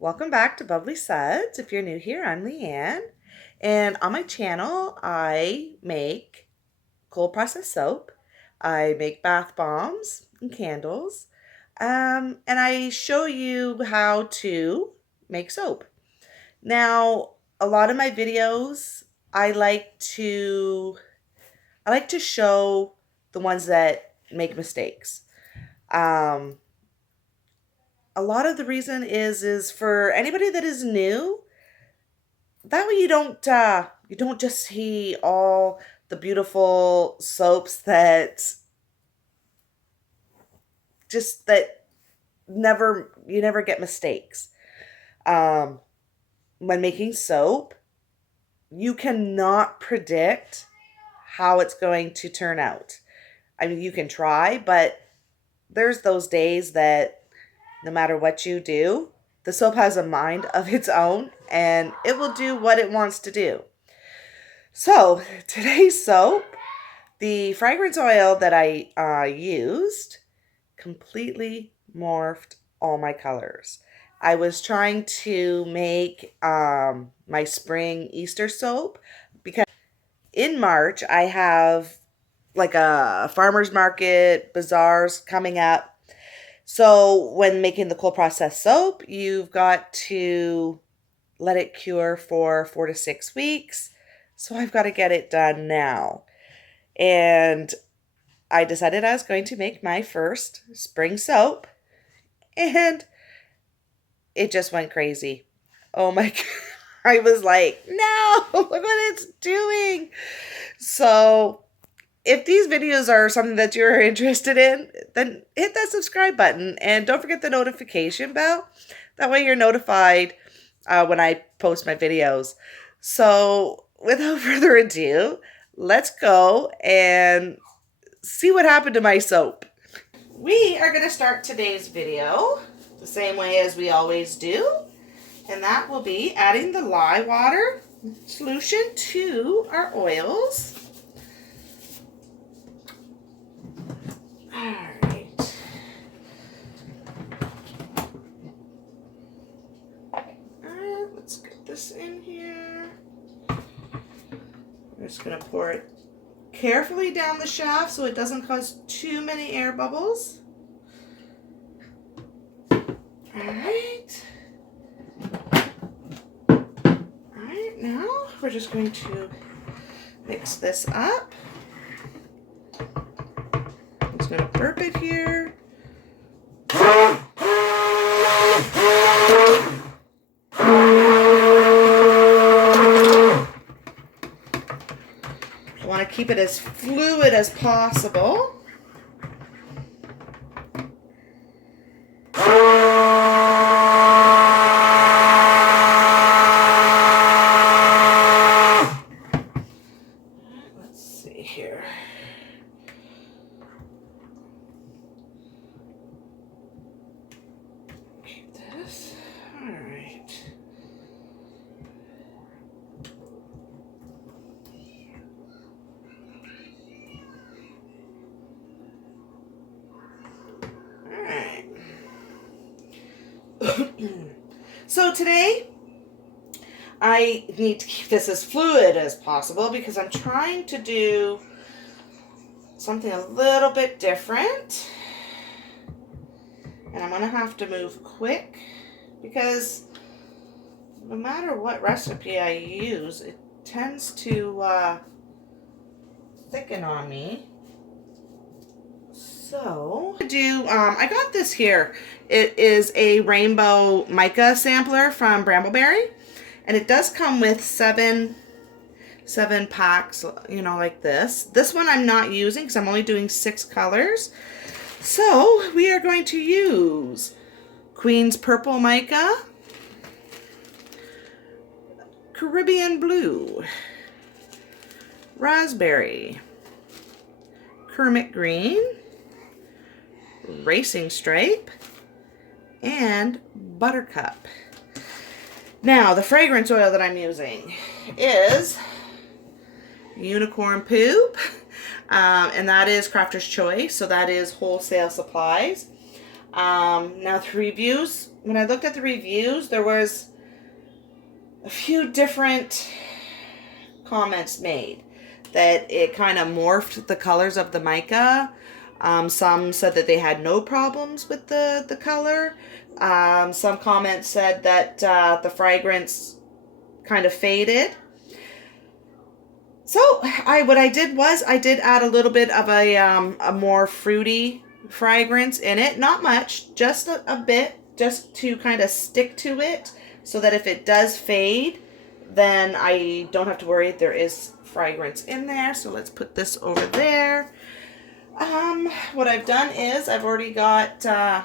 Welcome back to Bubbly Suds. If you're new here, I'm Leanne. And on my channel, I make cold processed soap. I make bath bombs and candles. And I show you how to make soap. Now, a lot of my videos, I like to show the ones that make mistakes. A lot of the reason is for anybody that is new. That way you don't just see all the beautiful soaps that you never get mistakes. Um, when making soap, you cannot predict how it's going to turn out. I mean, you can try, but there's those days that no matter what you do, the soap has a mind of its own and it will do what it wants to do. So today's soap, the fragrance oil that I used completely morphed all my colors. I was trying to make my spring Easter soap because in March I have like a farmer's market, bazaars coming up. So when making the cold processed soap, you've got to let it cure for 4 to 6 weeks. So I've got to get it done now. And I decided I was going to make my first spring soap. And it just went crazy. Oh my God. I was like, no, look what it's doing. So if these videos are something that you're interested in, then hit that subscribe button and don't forget the notification bell. That way you're notified when I post my videos. So without further ado, let's go and see what happened to my soap. We are going to start today's video the same way as we always do. And that will be adding the lye water solution to our oils. Alright. Let's get this in here. I'm just going to pour it carefully down the shaft so it doesn't cause too many air bubbles. Alright. Alright, now we're just going to mix this up. I'm just going to burp it here. I want to keep it as fluid as possible. Let's see here. Keep this. All right. So today, I need to keep this as fluid as possible because I'm trying to do something a little bit different. And I'm going to have to move quick because no matter what recipe I use, it tends to thicken on me. So I got this here. It is a rainbow mica sampler from Brambleberry, and it does come with seven packs, you know, like this. This one I'm not using because I'm only doing 6 colors. So we are going to use Queen's Purple Mica, Caribbean Blue, Raspberry, Kermit Green, Racing Stripe, and Buttercup. Now, the fragrance oil that I'm using is Unicorn Poop, and that is Crafter's Choice, so that is wholesale supplies. Now, the reviews when I looked at the reviews, there was a few different comments made that it kind of morphed the colors of the mica. Some said that they had no problems with the color. Some comments said that the fragrance kind of faded. So what I did was I did add a little bit of a more fruity fragrance in it. Not much, just a bit, just to kind of stick to it, so that if it does fade, then I don't have to worry. There is fragrance in there. So let's put this over there. What I've done is I've already got the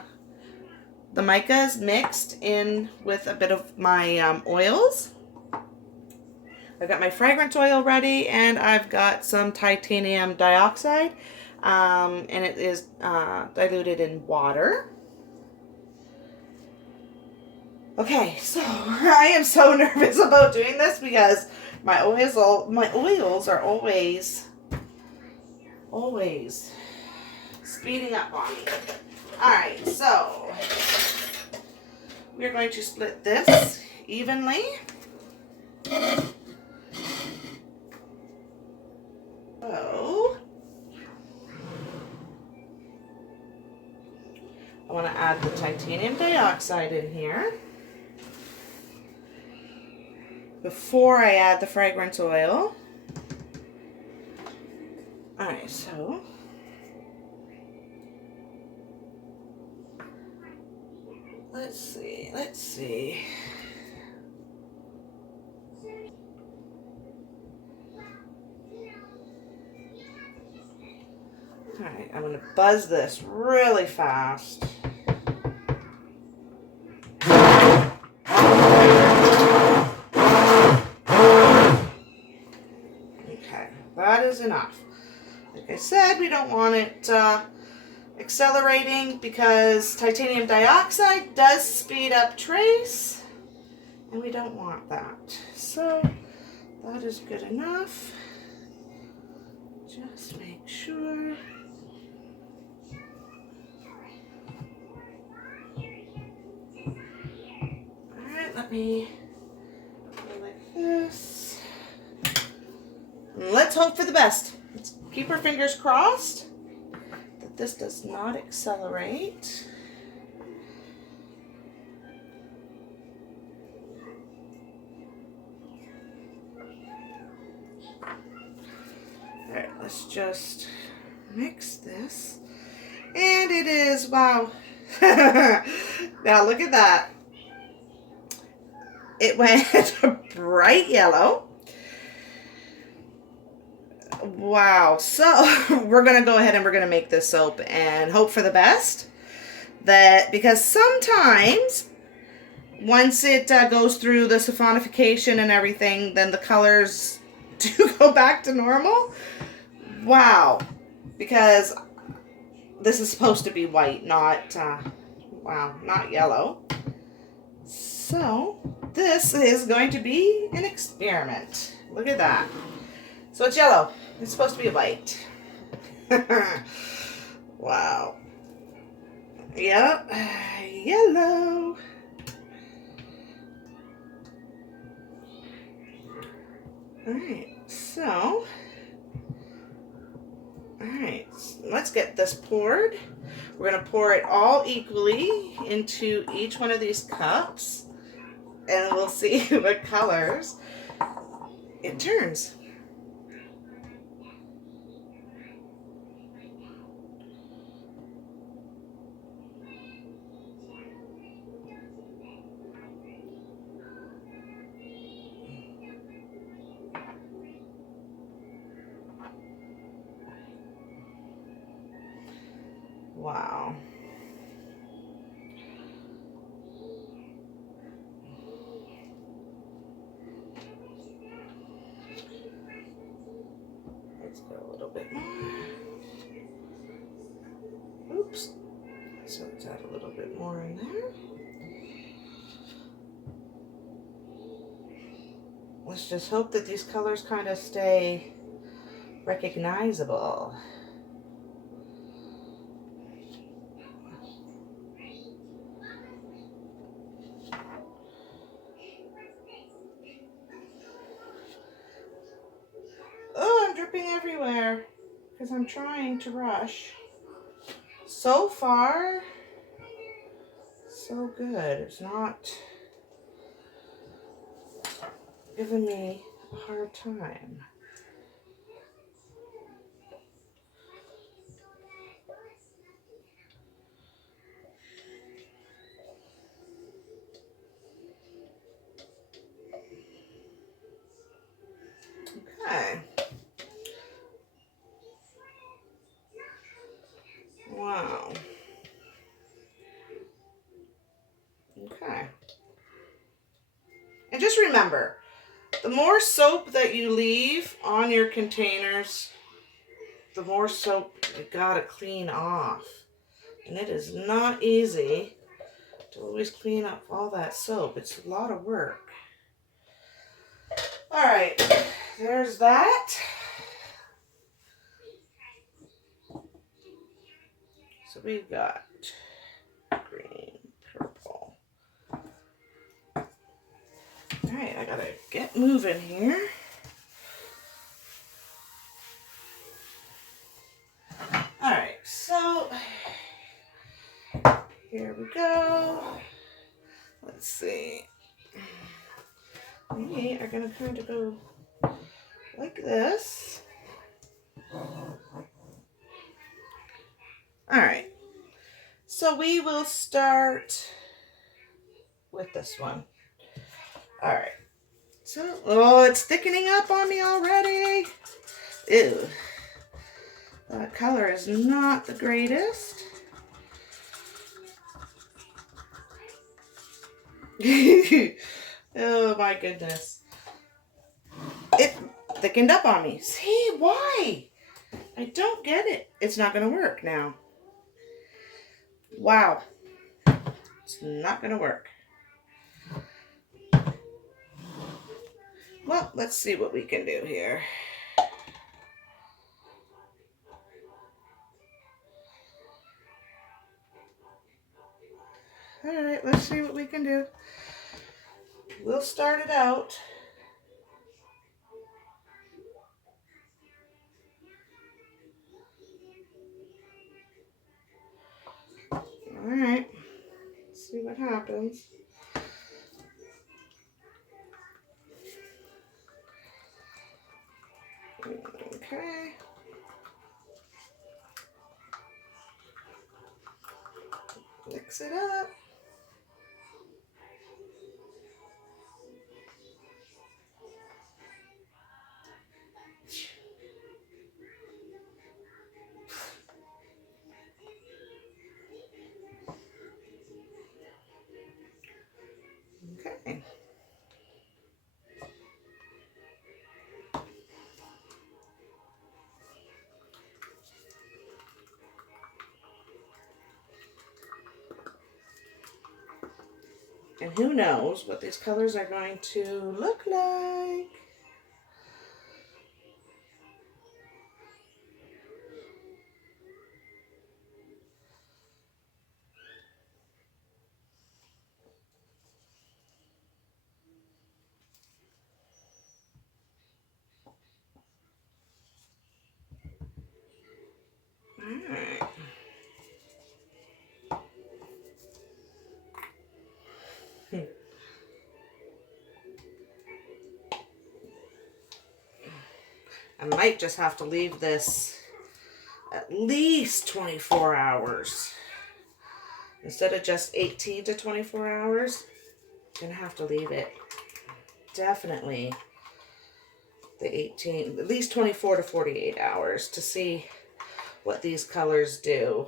micas mixed in with a bit of my oils. I've got my fragrance oil ready, and I've got some titanium dioxide, and it is diluted in water. Okay, so I am so nervous about doing this because my oils are always speeding up on me. All right, so we're going to split this evenly. So I want to add the titanium dioxide in here before I add the fragrance oil. All right, so let's see. All right, I'm going to buzz this really fast. Okay, that is enough. Like I said, we don't want it accelerating because titanium dioxide does speed up trace, and we don't want that. So that is good enough. Just make sure. Alright, let me go like this. And let's hope for the best. Let's keep our fingers crossed that this does not accelerate. Alright, let's just mix this. And it is, wow. Now look at that. It went bright yellow. Wow. So we're going to go ahead and we're going to make this soap and hope for the best. Because sometimes once it goes through the saponification and everything, then the colors do go back to normal. Wow. Because this is supposed to be white, not yellow. So this is going to be an experiment. Look at that. So it's yellow. It's supposed to be white. Wow. Yep. Yellow. Alright, so alright, let's get this poured. We're going to pour it all equally into each one of these cups, and we'll see what colors it turns. Wow. Let's go a little bit more. Oops. So let's add a little bit more in there. Let's just hope that these colors kind of stay recognizable. dripping everywhere because I'm trying to rush. So far, so good. It's not giving me a hard time. Okay. Wow. Okay. And just remember, the more soap that you leave on your containers, the more soap you gotta clean off. And it is not easy to always clean up all that soap. It's a lot of work. All right, there's that. So we've got green, purple. All right, I gotta get moving here. All right, so here we go. Let's see. We are gonna kind of go like this. All right, so we will start with this one. All right, so, oh, it's thickening up on me already. Ew, that color is not the greatest. Oh my goodness. It thickened up on me. See, why? I don't get it. It's not going to work now. Wow. It's not going to work. Well, let's see what we can do here. All right, let's see what we can do. We'll start it out. All right, let's see what happens. Okay. Mix it up. Okay. And who knows what these colors are going to look like. All right. I might just have to leave this at least 24 hours. Instead of just 18 to 24 hours, I'm gonna have to leave it definitely the 18, at least 24 to 48 hours to see what these colors do.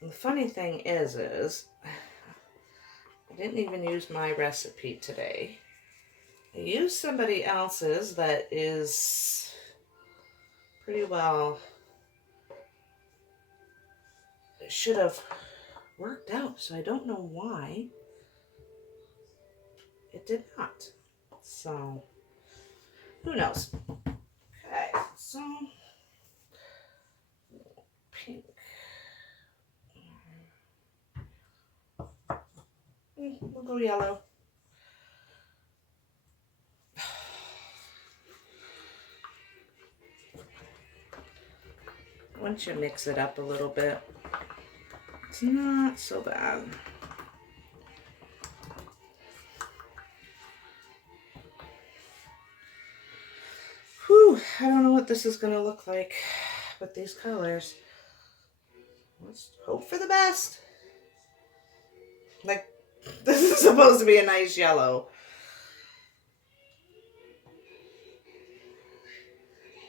And the funny thing is I didn't even use my recipe today. I used somebody else's that is pretty well, it should have worked out, so I don't know why it did not. So Who knows? Okay, so pink. We'll go yellow. Once you mix it up a little bit, it's not so bad. Whew, I don't know what this is going to look like with these colors. Let's hope for the best. Like, this is supposed to be a nice yellow.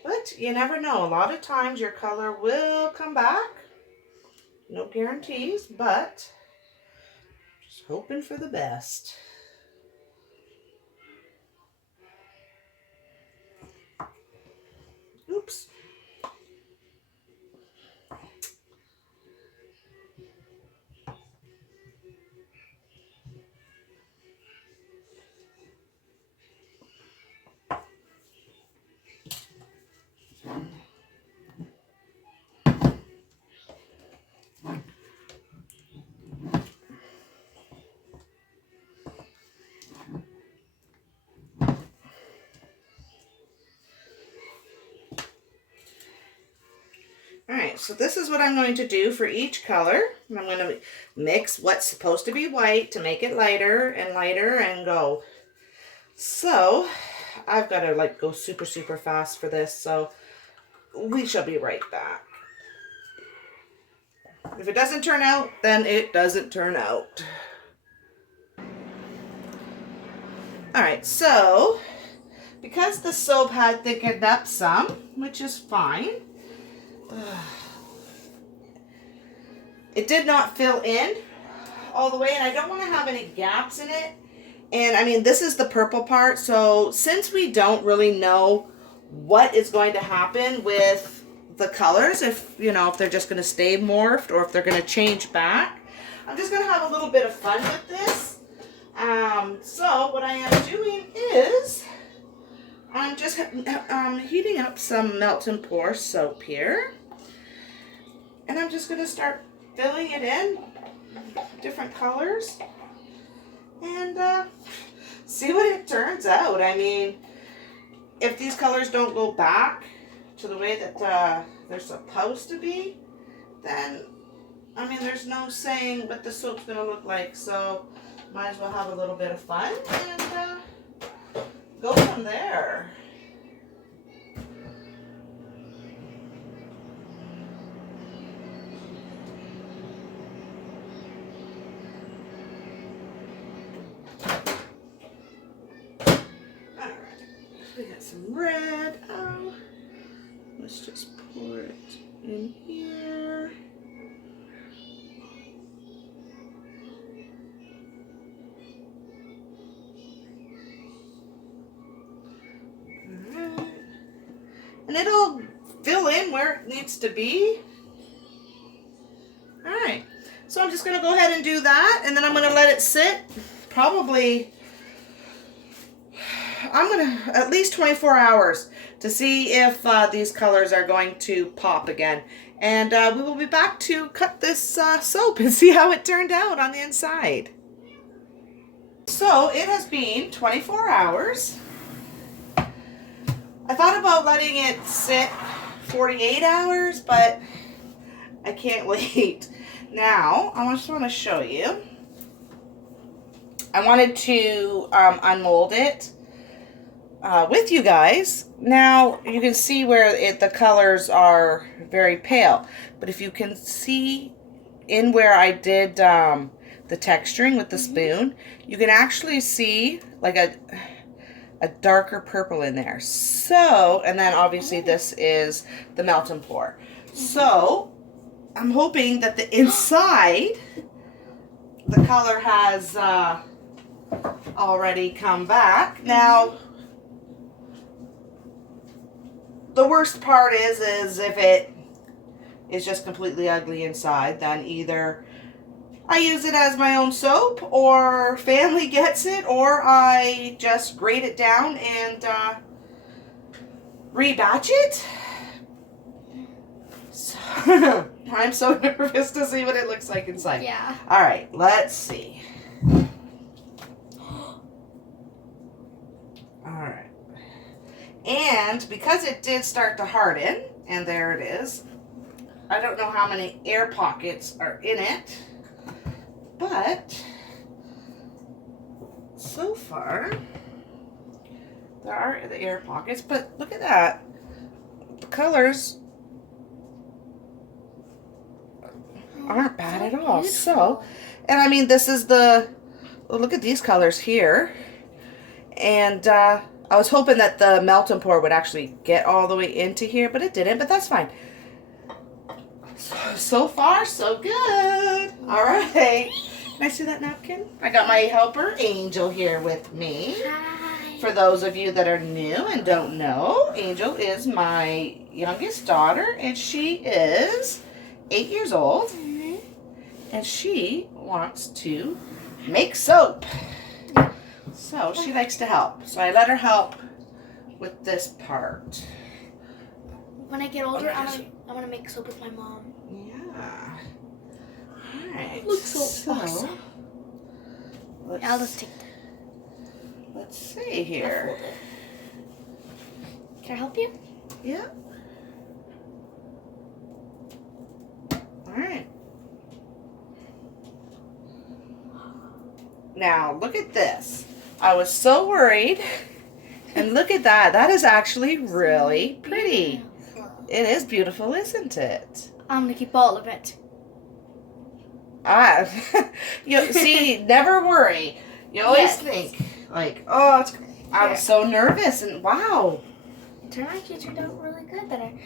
But you never know. A lot of times your color will come back. No guarantees, but just hoping for the best. Oops. Alright, so this is what I'm going to do for each color. I'm going to mix what's supposed to be white to make it lighter and go. So, I've got to like go super fast for this, so we shall be right back. If it doesn't turn out, then it doesn't turn out. Alright, so because the soap had thickened up some, which is fine, it did not fill in all the way, and I don't want to have any gaps in it. And I mean, this is the purple part, so since we don't really know what is going to happen with the colors, if you know, if they're just going to stay morphed or if they're going to change back, I'm just going to have a little bit of fun with this. So what I am doing is I'm just heating up some melt and pour soap here, and I'm just going to start filling it in different colors and see what it turns out. I mean, if these colors don't go back to the way that they're supposed to be, then I mean, there's no saying what the soap's going to look like, so might as well have a little bit of fun and go from there. Alright, we got some red. Oh, let's just pour it in here. And it'll fill in where it needs to be. Alright, so I'm just going to go ahead and do that, and then I'm going to let it sit probably, I'm going to at least 24 hours to see if these colors are going to pop again. And we will be back to cut this soap and see how it turned out on the inside. So it has been 24 hours. I thought about letting it sit 48 hours, but I can't wait. Now, I just want to show you. I wanted to unmold it with you guys. Now, you can see where the colors are very pale. But if you can see in where I did the texturing with the spoon, you can actually see like a darker purple in there. So, and then obviously this is the melt and pour. So, I'm hoping that the inside, the color has already come back. Now, the worst part is if it is just completely ugly inside, then either I use it as my own soap, or family gets it, or I just grate it down and rebatch it. So, I'm so nervous to see what it looks like inside. Yeah. All right, let's see. All right. And because it did start to harden, and there it is, I don't know how many air pockets are in it, but so far there are the air pockets, but look at that. The colors aren't bad at all. So, and I mean, this is the, look at these colors here. And I was hoping that the melt and pour would actually get all the way into here, but it didn't, but that's fine. So far, so good. All right. Can I see that napkin? I got my helper, Angel, here with me. Hi. For those of you that are new and don't know, Angel is my youngest daughter, and she is 8 years old. Mm-hmm. And she wants to make soap. So she likes to help. So I let her help with this part. When I get older, I want to make soap with my mom. Yeah. All right. Looks so awesome. I'll just take that. Let's see here. Can I help you? Yeah. All right. Now, look at this. I was so worried. And look at that. That is actually really pretty. Beautiful. It is beautiful, isn't it? I'm going to keep all of it. You see, never worry. You always think, like, oh, I was so nervous, and wow. It actually turned out really good that I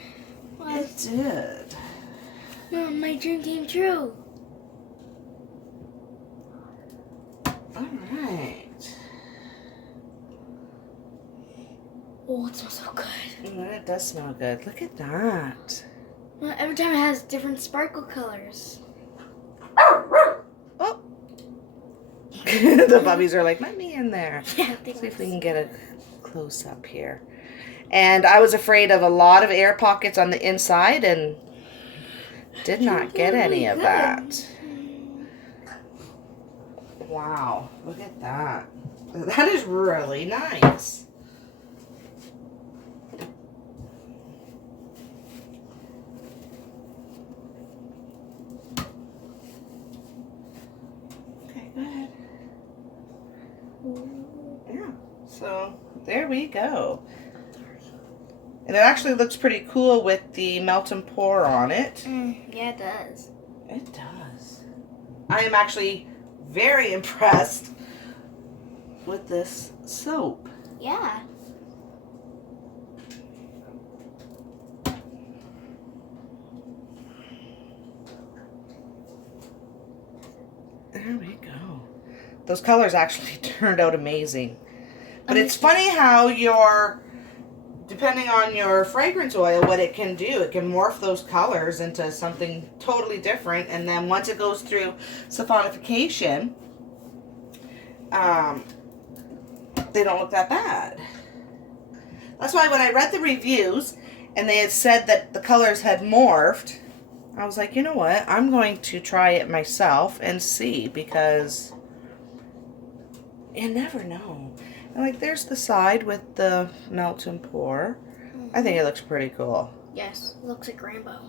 was. It did. Oh, my dream came true. All right. Oh, it smells so good. It does smell good. Look at that. Well, every time it has different sparkle colors. Oh. The puppies are like, let me in there. Yeah, See if we can get a close up here. And I was afraid of a lot of air pockets on the inside and did not get any of that. Wow, look at that. That is really nice. Okay, go ahead. Yeah, so there we go. And it actually looks pretty cool with the melt and pour on it. Yeah, it does. It does. I am actually very impressed with this soap. Yeah. There we go. Those colors actually turned out amazing. But it's funny how depending on your fragrance oil, what it can do, it can morph those colors into something totally different. And then once it goes through saponification, they don't look that bad. That's why when I read the reviews and they had said that the colors had morphed, I was like, you know what? I'm going to try it myself and see, because you never know. And like, there's the side with the melt and pour. I think it looks pretty cool. Yes, it looks like rainbow.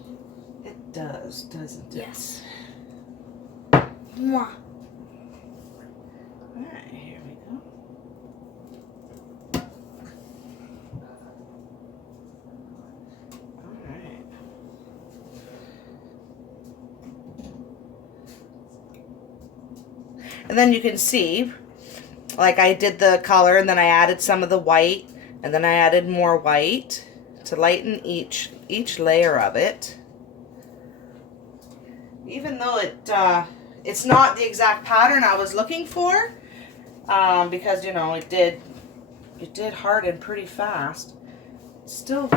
It does, doesn't it? Yes. Mwah. Alright, here we go. Alright. And then you can see, like, I did the color and then I added some of the white and then I added more white to lighten each layer of it. Even though it's not the exact pattern I was looking for, because, you know, it did harden pretty fast. Still,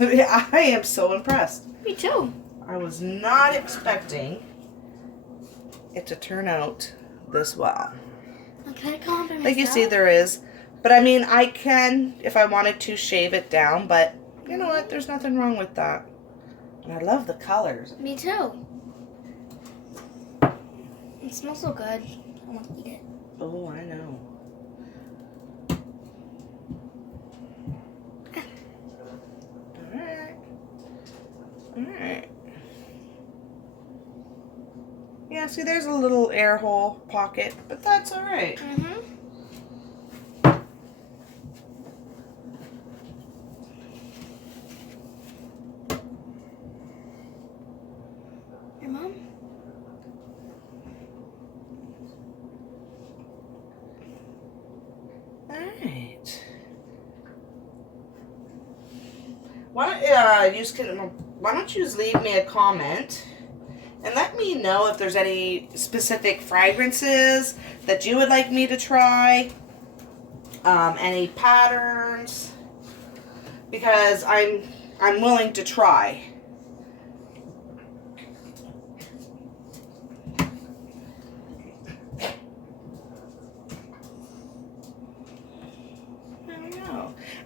I am so impressed. Me too. I was not expecting it to turn out this well. Can I come by myself? Like you see, there is But I mean, I can, if I wanted to, shave it down, but you know what? There's nothing wrong with that. And I love the colors. Me too. It smells so good. I want to eat it. Oh, I know. Alright. Alright. Yeah, see, there's a little air hole pocket, but that's alright. Mm-hmm. Your mom? Alright. Why don't you just leave me a comment and let me know if there's any specific fragrances that you would like me to try, any patterns, because I'm willing to try.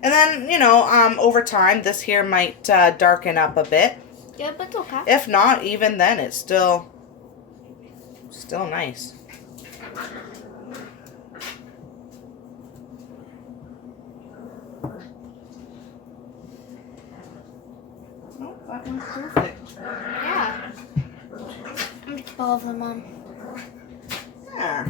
And then, you know, over time, this here might darken up a bit. Yeah, but it's okay. If not, even then, it's still nice. Oh, that one's perfect. Yeah. I'm just all of them on. Yeah.